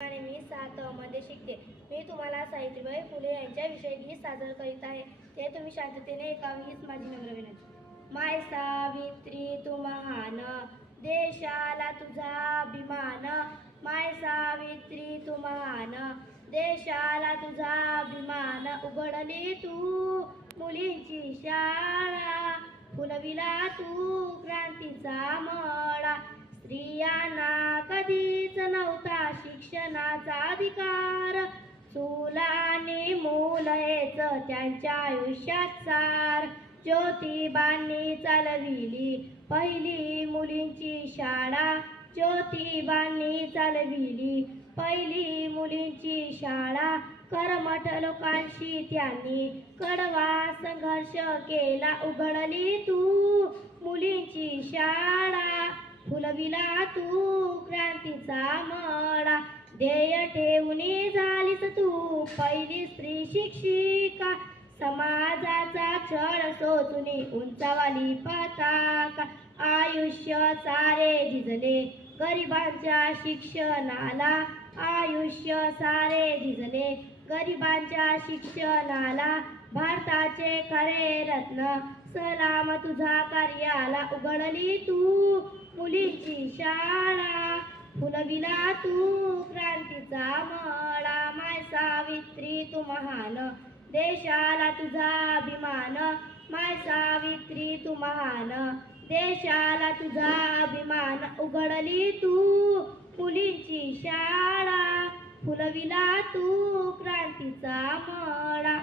आणि मी 7 मध्ये शिकते. मी तुम्हाला सावित्रीबाई फुले यांच्याविषयी गीत सादर करीत आहे. ते तुम्ही शांततेने ऐकावे हीच माझी नम्र विनंती. माय सावित्री तू महान, देशाला तुझा अभिमान. माय सावित्री तू महान, देशाला तुझा अभिमान. उघडली तू मुलींची शाळा, फुलविला तू क्रांतीचा मळा. स्त्रियांना कधीच नव्हता शिक्षणाचा अधिकार, चूल आणि मूल हेच त्यांच्या आयुष्यात सार. ज्योतिबांनी चालविली पहिली मुलींची शाळा, ज्योतिबांनी चालविली पहिली मुलींची शाळा. कर्मठ लोकांशी त्यांनी कडवा संघर्ष केला. उघडली तू मुलींची शाळा, फुलविला तू क्रांतीचा मळा. ध्येय ठेवून झालीस तू पहिली स्त्री शिक्षिका, समाजाचा छळ सोचून उंचावली पताका. आयुष्य सारे झिजले गरिबांच्या शिक्षणाला, आयुष्य सारे झिजले गरिबांच्या शिक्षणाला. भारताचे खरे रत्न सलाम तुझा कार्याला. उघडली तू मुलींची शाळा, फुलविला तू क्रांतीचा मळा. माय सावित्री तू महान, देशाला तुझा अभिमान. माय सावित्री तू महान, देशाला तुझा अभिमान. उघडली तू मुलींची शाळा, फुलविला तू क्रांतीचा मळा.